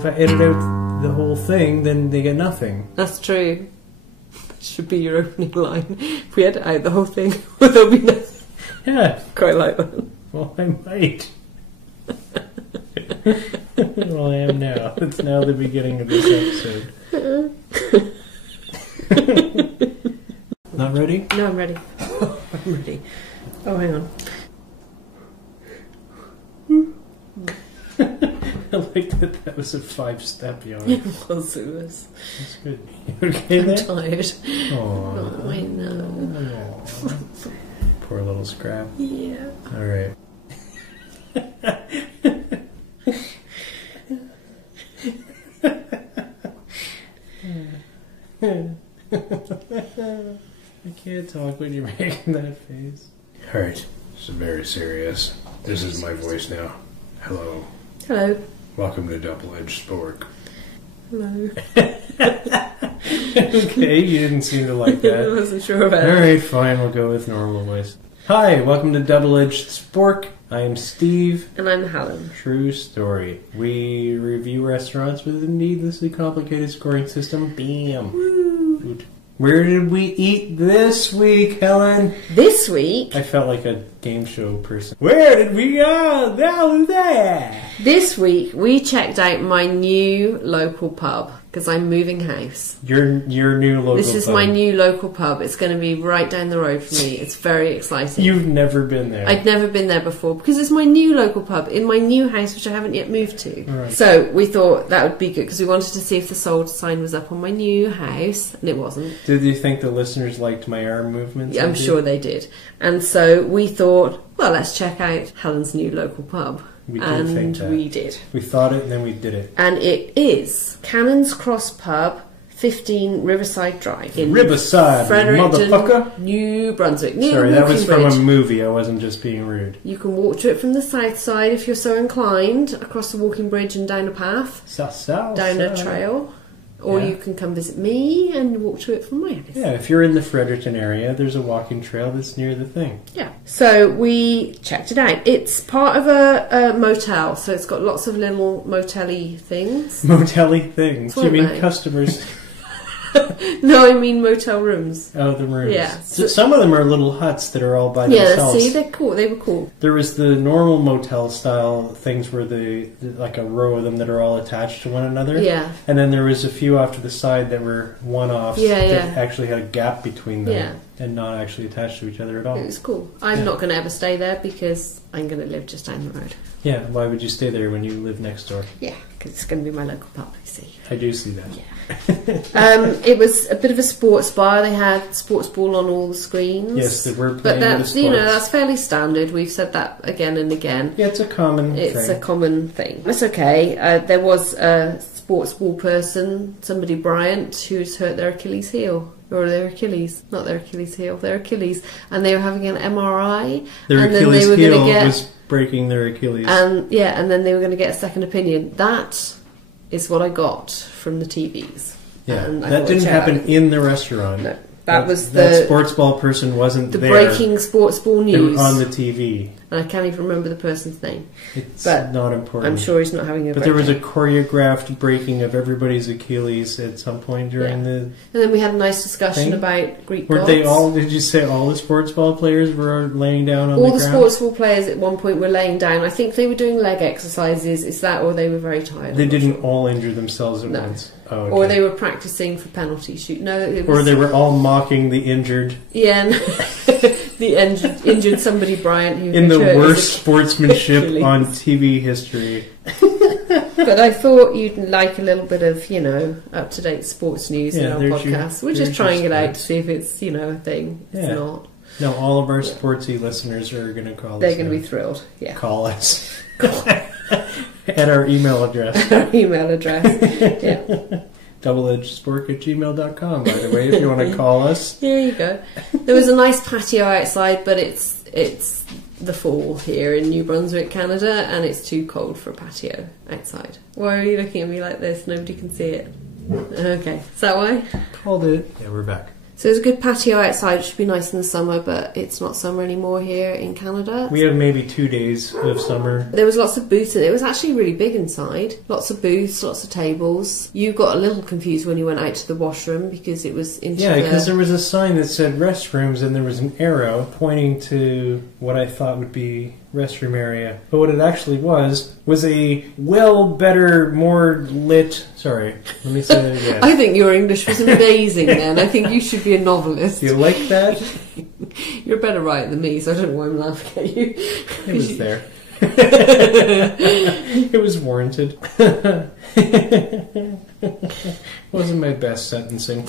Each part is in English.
If I edit out the whole thing, then they get nothing. That's true. That should be your opening line. If we edit out the whole thing, there'll be nothing. Yeah. Quite like that. Well, I might. Well, I am now. It's now the beginning of this episode. Not ready? No, I'm ready. I'm ready. Oh, hang on. I like that was a 5-step yawn. It was. That's good. You okay I'm there? tired. Aww. Oh, I know. Aww. Poor little Scrap. Yeah. Alright. I can't talk when you're making that face. Alright, this is very serious. This is my voice now. Hello. Hello. Welcome to Double Edge Spork. Hello. Okay, you didn't seem to like that. I wasn't sure about it. Alright, fine, we'll go with normal voice. Hi, welcome to Double Edge Spork. I am Steve. And I'm Helen. True story. We review restaurants with a needlessly complicated scoring system. Bam. Woo. Where did we eat this week, Helen? This week? I felt like a game show person. Where did we go? Down there. This week we checked out my new local pub because I'm moving house. Your new local pub. This is my new local pub. It's going to be right down the road from me. It's very exciting. You've never been there. I'd never been there before because it's my new local pub in my new house, which I haven't yet moved to. Right. So we thought that would be good because we wanted to see if the sold sign was up on my new house, and it wasn't. Did you think the listeners liked my arm movements? Yeah, I'm sure they did. And so we thought, well, let's check out Helen's new local pub. We did think that. We did. We thought it and then we did it. And it is Cannon's Cross Pub, 15 Riverside Drive. In Riverside, Fredericton, motherfucker. New Brunswick. Near Sorry, that was from Walking a Bridge. movie. I wasn't just being rude. You can walk to it from the south side if you're so inclined, across the walking bridge and down a path, down a trail. Or Yeah. you can come visit me and walk to it from my house. Yeah, if you're in the Fredericton area, there's a walking trail that's near the thing. Yeah. So we checked it out. It's part of a motel, so it's got lots of little motel-y things. Motel-y things. What You mean about? customers? No, I mean motel rooms. Oh, the rooms. Yeah. So some of them are little huts that are all by Yeah, themselves. see, they're cool. They were cool. There was the normal motel style things where like a row of them that are all attached to one another. Yeah. And then there was a few off to the side that were one-offs Yeah, that yeah. actually had a gap between them Yeah. and not actually attached to each other at all. It was cool. I'm Yeah. not going to ever stay there because I'm going to live just down the road. Yeah, why would you stay there when you live next door? Yeah, because it's going to be my local pub, you see. I do see that. Yeah. It was a bit of a sports bar. They had sportsball on all the screens. Yes, they were playing But that's, the sports. you know, that's fairly standard. We've said that again and again. Yeah, it's a common It's thing. a common thing. It's okay. There was a sports ball person, somebody Bryant, who's hurt their Achilles heel. Or their Achilles. Not their Achilles heel, their Achilles. And they were having an MRI. Their and Achilles then they were heel going to get, was breaking their Achilles. and then they were going to get a second opinion. That is what I got from the TVs. Yeah, And I that thought, didn't check happen out. in the restaurant. No, that was that the sports ball person wasn't the there. breaking sports ball They were news. on the TV. And I can't even remember the person's name. It's But not important. I'm sure he's not having a But there was a breakdown. choreographed breaking of everybody's Achilles at some point during the. And then we had a nice discussion thing? about Greek Weren't gods. they all? Did you say all the sports ball players were laying down on All the the ground? sports ball players at one point were laying down. I think they were doing leg exercises. Is that, or they were very tired? They I'm not didn't sure. all injure themselves at No. once. Oh, okay. Or they were practicing for penalty shoot. No, it was, Or they were all mocking the injured yeah, and the injured somebody Bryant who in the hurt his worst sportsmanship Achilles. on TV history. But I thought you'd like a little bit of, you know, up-to-date sports news in Yeah, our there's your- podcast. We're there's just trying your it out to sports. see if it's, you know, a thing. It's Yeah. not. No, all of our sportsy listeners are going to call us. They're going to now. be thrilled. Yeah. Call us. At our email address. Our email address. Yeah. doubleedgespork@gmail.com, by the way, if you want to call us. There you go. There was a nice patio outside, but it's the fall here in New Brunswick, Canada, and it's too cold for a patio outside. Why are you looking at me like this? Nobody can see it. Okay. Is that why? Called it. Yeah, we're back. So there's a good patio outside, which would be nice in the summer, but it's not summer anymore here in Canada. We have maybe 2 days of summer. There was lots of booths, and it was actually really big inside. Lots of booths, lots of tables. You got a little confused when you went out to the washroom because it was into because there was a sign that said restrooms, and there was an arrow pointing to what I thought would be restroom area. But what it actually was a better, more lit... Sorry, let me say that again. I think your English was amazing then. I think you should be a novelist. You like that? You're a better writer than me, so I don't know why I'm laughing at you. It was there. It was warranted. Wasn't my best sentencing.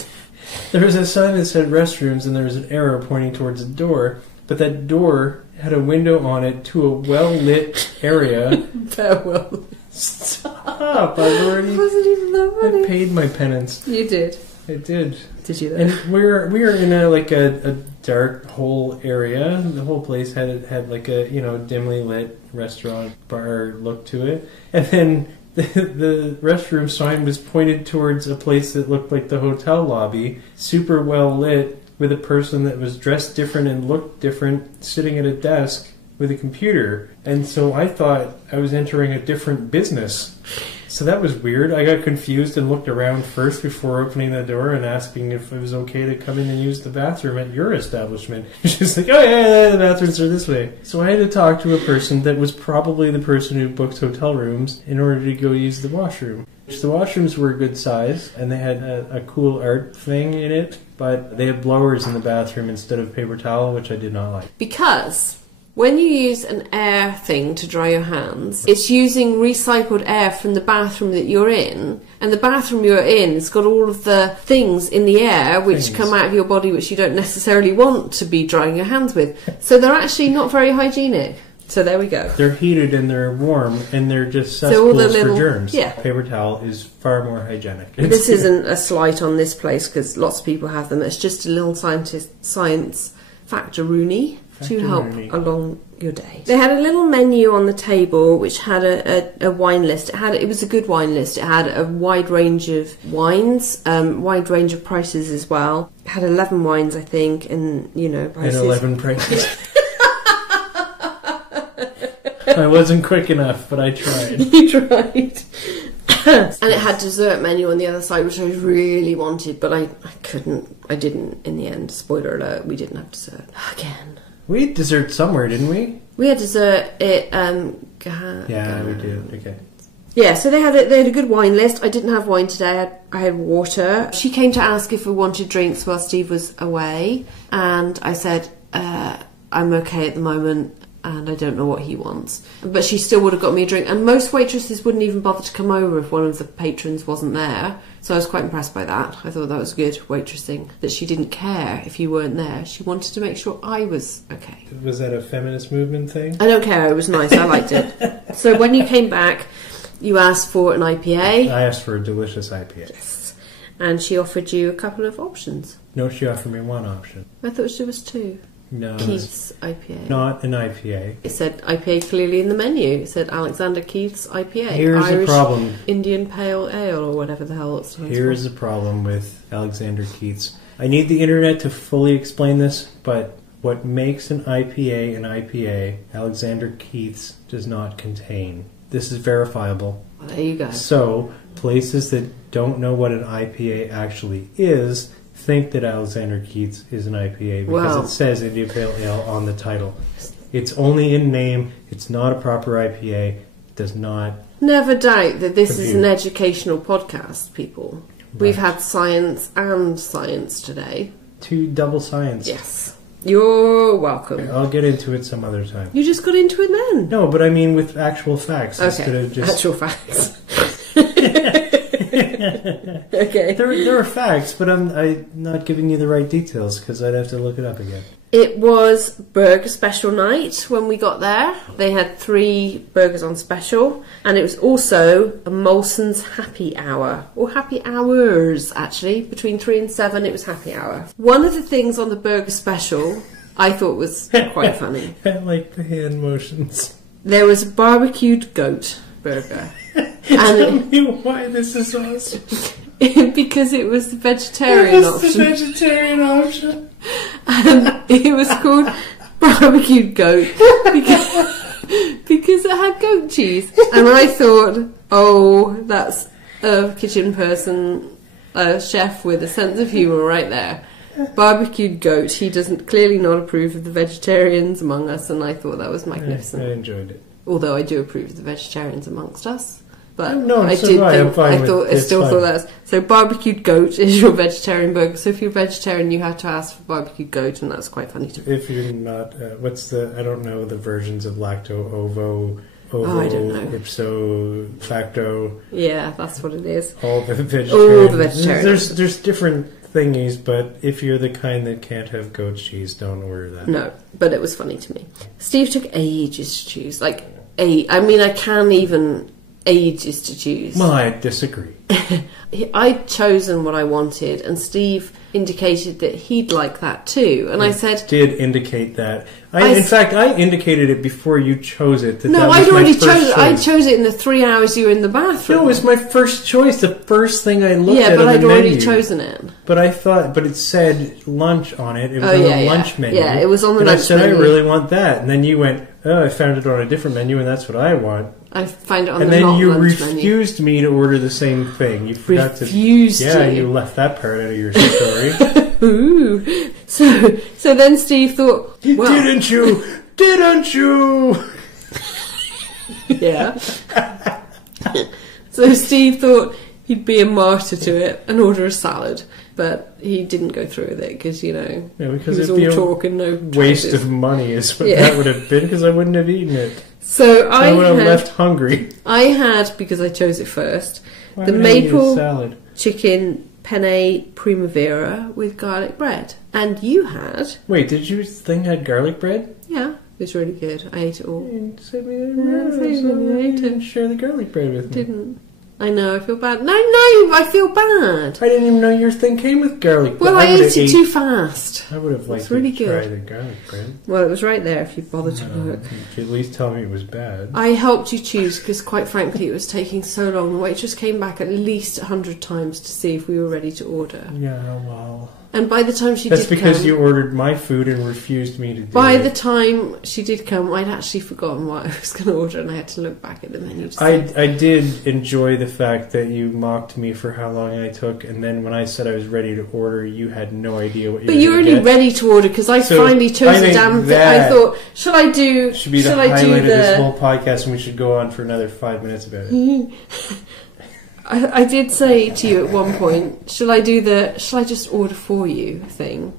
There was a sign that said restrooms, and there was an arrow pointing towards a door, but that door had a window on it to a well-lit area. Farewell. Stop! I've already... It wasn't even that funny. I paid my penance. You did. I did. Did you though? And we were in a dark hole area. The whole place had like a dimly lit restaurant bar look to it. And then the restroom sign was pointed towards a place that looked like the hotel lobby, super well lit, with a person that was dressed different and looked different, sitting at a desk with a computer. And so I thought I was entering a different business. So that was weird. I got confused and looked around first before opening the door and asking if it was okay to come in and use the bathroom at your establishment. She's like, oh yeah, the bathrooms are this way. So I had to talk to a person that was probably the person who booked hotel rooms in order to go use the washroom. The washrooms were a good size, and they had a cool art thing in it, but they had blowers in the bathroom instead of paper towel, which I did not like. Because when you use an air thing to dry your hands, it's using recycled air from the bathroom that you're in, and the bathroom you're in has got all of the things in the air which come out of your body which you don't necessarily want to be drying your hands with. So they're actually not very hygienic. So there we go. They're heated and they're warm, and they're just cesspools for germs. Yeah. Paper towel is far more hygienic. This isn't a slight on this place because lots of people have them. It's just a little science factor-rooney to help along your day. They had a little menu on the table which had a wine list. It was a good wine list. It had a wide range of wines, wide range of prices as well. It had 11 wines, I think, and prices. And 11 prices. I wasn't quick enough, but I tried. You tried. And it had dessert menu on the other side, which I really wanted, but I couldn't. I didn't in the end. Spoiler alert, we didn't have dessert. Again. We had dessert somewhere, didn't we? We had dessert at... yeah, we did. Okay. Yeah, so they had a good wine list. I didn't have wine today. I had water. She came to ask if we wanted drinks while Steve was away, and I said, I'm okay at the moment, and I don't know what he wants. But she still would have got me a drink. And most waitresses wouldn't even bother to come over if one of the patrons wasn't there. So I was quite impressed by that. I thought that was good waitressing, that she didn't care if you weren't there. She wanted to make sure I was okay. Was that a feminist movement thing? I don't care. It was nice. I liked it. So when you came back, you asked for an IPA. I asked for a delicious IPA. Yes. And she offered you a couple of options. No, she offered me one option. I thought there was two. No. Keith's IPA. Not an IPA. It said IPA clearly in the menu. It said Alexander Keith's IPA. Here's Irish the problem. Indian Pale Ale or whatever the hell it stands for. Here's the problem with Alexander Keith's. I need the internet to fully explain this, but what makes an IPA, Alexander Keith's does not contain. This is verifiable. Well, there you go. So, places that don't know what an IPA actually is think that Alexander Keith's is an IPA because it says Indian Pale Ale on the title. It's only in name. It's not a proper IPA. It does not... Never doubt that this is an educational podcast, people. Right. We've had science and science today. 2 double science. Yes. You're welcome. Okay, I'll get into it some other time. You just got into it then? No, but I mean with actual facts. Okay, instead of just... actual facts. Okay. There are facts, but I'm not giving you the right details because I'd have to look it up again. It was burger special night when we got there. They had 3 burgers on special, and it was also a Molson's happy hour, or happy hours actually. Between 3 and 7 it was happy hour. One of the things on the burger special I thought was quite funny. I like the hand motions. There was a barbecued goat burger. Tell me why this is awesome. because it was the vegetarian option. The vegetarian option. And it was called barbecued goat because it had goat cheese. And I thought, oh, that's a kitchen person, a chef with a sense of humour right there. Barbecued goat. He doesn't clearly not approve of the vegetarians among us, and I thought that was magnificent. I enjoyed it. Although I do approve of the vegetarians amongst us. But no, I so did do I. think, I'm fine I with thought, I it's still fine. thought that was, so barbecued goat is your vegetarian burger. So if you're vegetarian, you have to ask for barbecued goat, and that's quite funny to me. If you're not, I don't know the versions of lacto, ovo, I don't know. ipso, facto. Yeah, that's what it is. All the vegetarian. vegetarians. There's different thingies, but if you're the kind that can't have goat cheese, don't order that. No, but it was funny to me. Steve took ages to choose. I mean, I can't even ages to choose. Well, I disagree. I'd chosen what I wanted, and Steve indicated that he'd like that too. And I said, did indicate that. In fact, I indicated it before you chose it. No, I'd already chosen it. I chose it in the 3 hours you were in the bathroom. No, it was my first choice. The first thing I looked at. Yeah, but I'd already chosen it. But it said lunch on it. It was on the lunch menu. Yeah, it was on the lunch lunch menu. And I said, I really want that. And then you went, oh, I found it on a different menu, and that's what I want. I found it on and the then you lunch menu. refused me to order the same thing. You forgot refused Yeah, you left that part out of your story. Ooh. So then Steve thought, well... Didn't you? Yeah. So Steve thought he'd be a martyr to it and order a salad, but he didn't go through with it because, because he was all talk and no waste choices. of money is what that would have been, because I wouldn't have eaten it. So I would have left hungry. I had, because I chose it first, Why the would I eat a maple salad? chicken penne primavera with garlic bread. And you had... Wait, did your thing had garlic bread? Yeah, it was really good. I ate it all. You said we didn't share the garlic bread with me. Didn't. I know, I feel bad. No, I feel bad. I didn't even know your thing came with garlic bread. Well, I ate it too fast. I would have liked really to try good. the garlic bread. Well, it was right there if you bothered to look. You could at least tell me it was bad. I helped you choose because, quite frankly, it was taking so long. The waitress came back at least 100 times to see if we were ready to order. Yeah, well... And by the time she That's did because come, you ordered my food and refused me to do it. By the time she did come, I'd actually forgotten what I was going to order, and I had to look back at the menu to see. I did enjoy the fact that you mocked me for how long I took, and then when I said I was ready to order, you had no idea what you were going to get. But you were only ready to order because I finally chose the damn thing. I thought, shall I do... should be the highlight of this whole podcast, and we should go on for another 5 minutes about it. I did say to you at one point, shall I just order for you thing?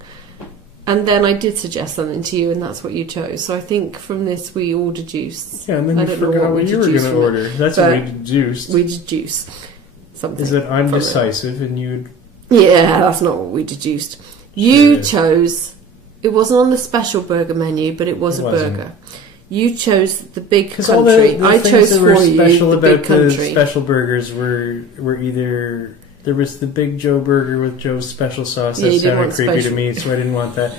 And then I did suggest something to you, and that's what you chose. So I think from this we all deduced. Yeah, and then you forgot what you were going to order. That's what we deduced. We deduced something. Is that I'm decisive and you'd... Yeah, that's not what we deduced. You chose... It wasn't on the special burger menu, but it was a burger. You chose the big country. All the I chose that for were you special the about big country. the special burgers were either... There was the Big Joe burger with Joe's special sauce. That sounded creepy to me, so I didn't want that.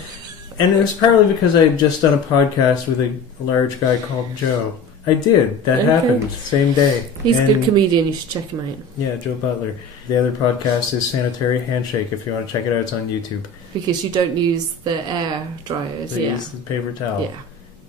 And it was partly because I had just done a podcast with a large guy called Joe. I did. That happened. Same day. He's a good comedian. You should check him out. Yeah, Joe Butler. The other podcast is Sanitary Handshake. If you want to check it out, it's on YouTube. Because you don't use the air dryers. They use the paper towel. Yeah.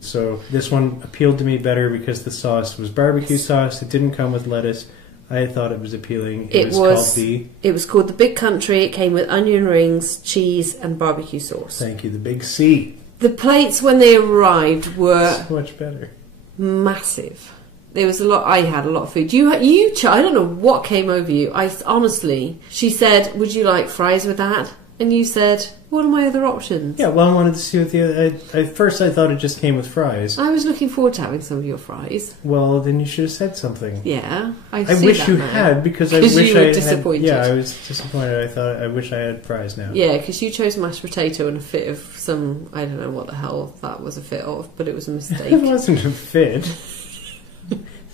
So this one appealed to me better because the sauce was barbecue sauce. It didn't come with lettuce. I thought it was appealing. It was called the Big Country. It came with onion rings, cheese, and barbecue sauce. Thank you. The Big C. The plates when they arrived were so much better. Massive. There was a lot. I had a lot of food. I don't know what came over you. Honestly, she said, "Would you like fries with that?" And you said, "What are my other options?" Yeah, well, I wanted to see what the other... At first, I thought it just came with fries. I was looking forward to having some of your fries. Well, then you should have said something. Yeah, I wish you had, because I wish you were disappointed. Yeah, I was disappointed. I wish I had fries now. Yeah, because you chose mashed potato and a fit of some... I don't know what the hell that was a fit of, but it was a mistake. It wasn't a fit.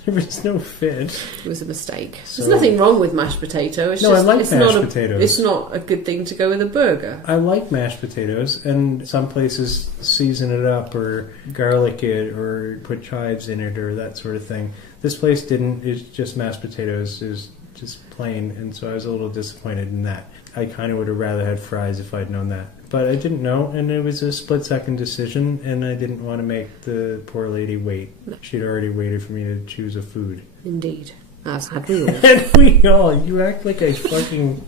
There was no fit. It was a mistake. There's nothing wrong with mashed potato. I like mashed potatoes. It's not a good thing to go with a burger. I like mashed potatoes, and some places season it up or garlic it or put chives in it or that sort of thing. This place didn't. It's just mashed potatoes. Is just plain, and so I was a little disappointed in that. I kind of would have rather had fries if I'd known that. But I didn't know, and it was a split-second decision, and I didn't want to make the poor lady wait. No. She'd already waited for me to choose a food. Indeed. As had we all. Had we all. You act like I fucking...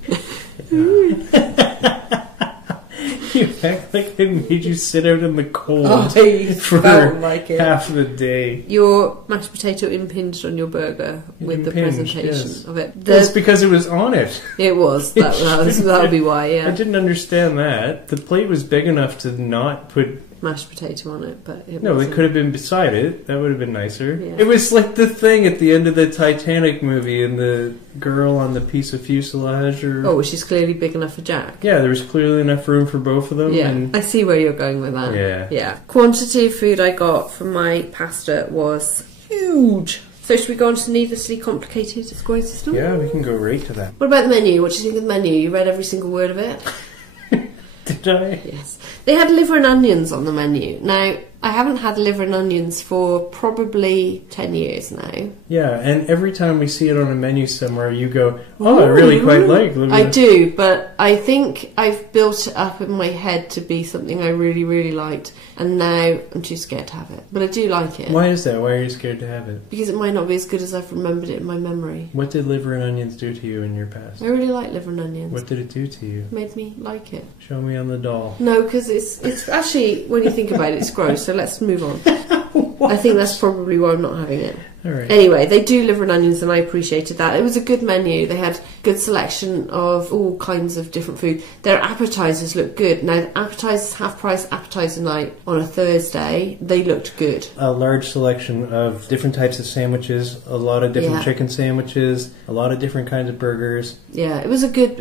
You act like I made you sit out in the cold for half the day. Your mashed potato impinged on your burger with the presentation of it. It's because it was on it. It was. That would be why, yeah. I didn't understand that. The plate was big enough to not put... mashed potato on it, but it no, wasn't. It could have been beside it. That would have been nicer. Yeah. It was like the thing at the end of the Titanic movie, and the girl on the piece of fuselage. She's clearly big enough for Jack. Yeah, there was clearly enough room for both of them. Yeah, and I see where you're going with that. Yeah. Quantity of food I got from my pasta was huge. So should we go on to needlessly complicated scoring system? Yeah, we can go right to that. What about the menu? What do you think of the menu? You read every single word of it? Did I? Yes. They had liver and onions on the menu. Now, I haven't had liver and onions for probably 10 years now. Yeah, and every time we see it on a menu somewhere, you go, I really quite like liver. I do, but I think I've built it up in my head to be something I really, really liked, and now I'm too scared to have it. But I do like it. Why is that? Why are you scared to have it? Because it might not be as good as I've remembered it in my memory. What did liver and onions do to you in your past? I really like liver and onions. What did it do to you? It made me like it. Show me on the doll. No, because it's actually, when you think about it, it's gross, so let's move on. I think that's probably why I'm not having it. All right. Anyway, they do liver and onions, and I appreciated that. It was a good menu. They had good selection of all kinds of different food. Their appetizers looked good. Now, appetizers, half-price appetizer night on a Thursday, they looked good. A large selection of different types of sandwiches, a lot of different chicken sandwiches, a lot of different kinds of burgers. Yeah, it was a good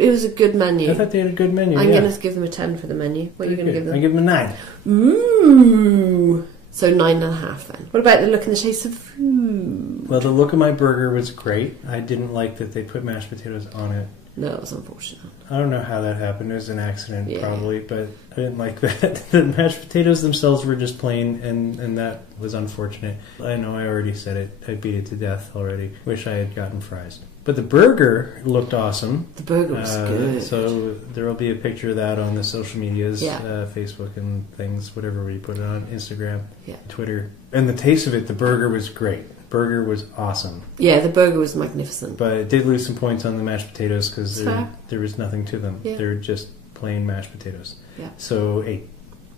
menu. I thought they had a good menu. I'm going to give them a 10 for the menu. What are you going to give them? I give them a 9. Ooh. So 9.5 then. What about the look and the taste of food? Well, the look of my burger was great. I didn't like that they put mashed potatoes on it. No, it was unfortunate. I don't know how that happened. It was an accident, probably, but I didn't like that. The mashed potatoes themselves were just plain, and that was unfortunate. I know I already said it. I beat it to death already. Wish I had gotten fries. But the burger looked awesome. The burger was good. So there will be a picture of that on the social medias, Facebook and things, whatever we put it on, Instagram, Twitter. And the taste of it, the burger was great. Burger was awesome. Yeah, the burger was magnificent. But it did lose some points on the mashed potatoes because there was nothing to them. Yeah. They're just plain mashed potatoes. Yeah. So 8.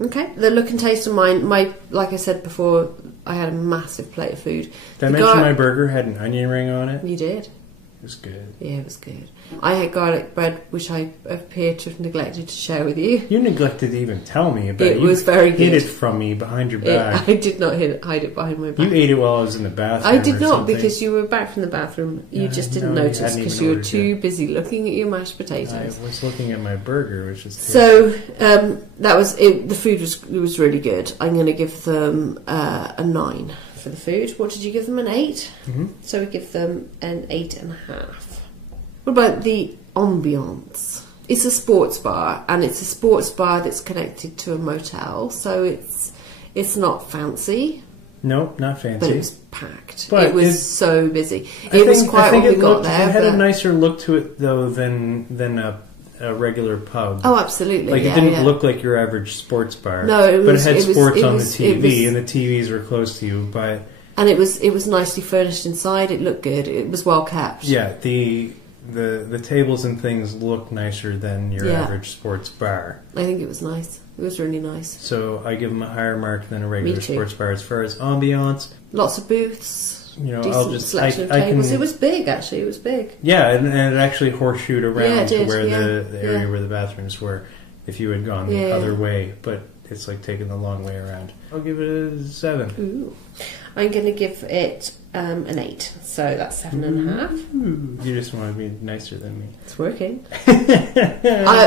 Okay. The look and taste of mine, like I said before, I had a massive plate of food. Did I mention my burger had an onion ring on it? You did. It was good. Yeah, it was good. I had garlic bread, which I appear to have neglected to share with you. You neglected to even tell me about it. It was very good. You hid it from me behind your back. I did not hide it behind my back. You ate it while I was in the bathroom. I did not, because you were back from the bathroom. You just didn't notice because you were too busy looking at your mashed potatoes. I was looking at my burger, which is so that was it. The food was really good. I'm going to give them a 9 for the food. What did you give them? An 8? Mm-hmm. So we give them an 8.5. What about the ambience? It's a sports bar, and it's a sports bar that's connected to a motel, so it's not fancy. No, not fancy. But it was packed. But it was so busy. It was quiet when we got there. It had a nicer look to it, though, than a regular pub. Oh, absolutely. It didn't look like your average sports bar. No, but it had sports on the TV, and the TVs were close to you. And it was nicely furnished inside. It looked good. It was well kept. Yeah, the tables and things looked nicer than your average sports bar. I think it was nice. It was really nice. So I give them a higher mark than a regular sports bar as far as ambiance. Lots of booths. Decent selection of tables. It was big, actually. It was big. Yeah, and it actually horseshoed around to where the area where the bathrooms were. If you had gone the other way, but it's like taking the long way around. I'll give it a 7. Ooh. I'm going to give it an 8. So that's 7.5. You just want to be nicer than me. It's working.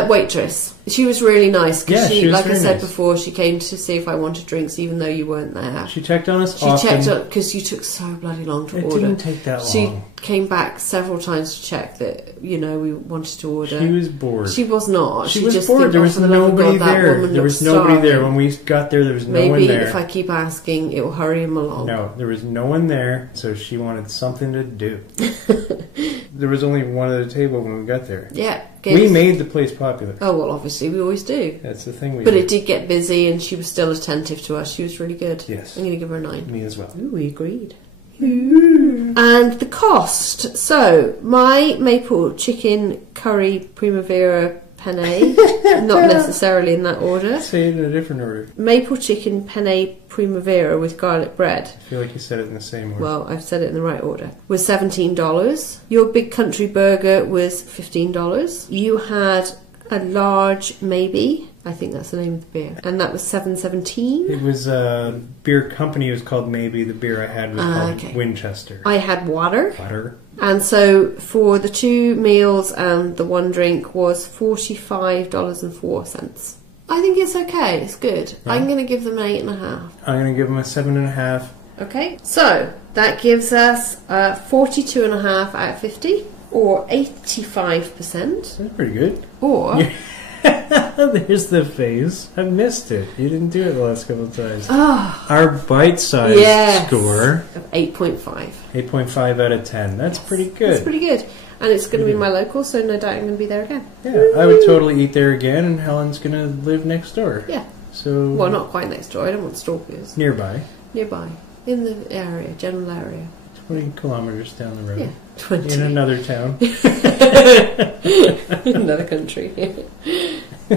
Waitress. She was really nice. Cause she was like I said before, she came to see if I wanted drinks even though you weren't there. She checked on us often. She checked on because you took so bloody long to order. It didn't take that long. She came back several times to check that, we wanted to order. She was bored. She was not. She was just bored. There was nobody there. There was nobody there. When we got there was no one there. Maybe if I keep asking, it will hurry him along. No, there was no one there, so she wanted something to do. There was only one at a table when we got there. Yeah. We made the place popular. Oh, well, obviously, we always do. That's the thing we But do. it did get busy, and she was still attentive to us. She was really good. Yes. I'm going to give her a 9. Me as well. Ooh, we agreed. Ooh. And the cost. So, my maple chicken curry primavera penne, not necessarily in that order. Say it in a different order. Maple chicken penne primavera with garlic bread. I feel like you said it in the same order. Well, I've said it in the right order. Was $17. Your big country burger was $15. You had a large maybe. I think that's the name of the beer. And that was $7.17. It was a beer company. It was called Maybe. The beer I had was called Winchester. I had water. Water. And so for the 2 meals and the 1 drink was $45.04. I think it's okay. It's good. Right. I'm going to give them an 8.5. I'm going to give them a 7.5. Okay. So that gives us 42.5 out of 50, or 85%. That's pretty good. Or... There's the phase. I missed it. You didn't do it the last couple of times. Oh, Our bite-sized score of 8.5. 8.5 out of 10. That's pretty good. That's pretty good. And it's going to be my local, so no doubt I'm going to be there again. Yeah, I would totally eat there again, and Helen's going to live next door. Yeah. So well, not quite next door. I don't want stalkers. Nearby. Nearby. In the area, general area. 20 kilometres down the road. Yeah, 20. In another town. In another country.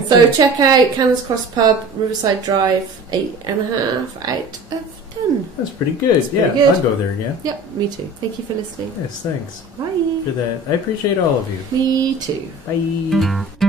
So check out Cannons Cross Pub, Riverside Drive, 8.5 out of 10. That's pretty good. Pretty good. I'll go there again. Yep, me too. Thank you for listening. Yes, thanks. Bye. For that. I appreciate all of you. Me too. Bye.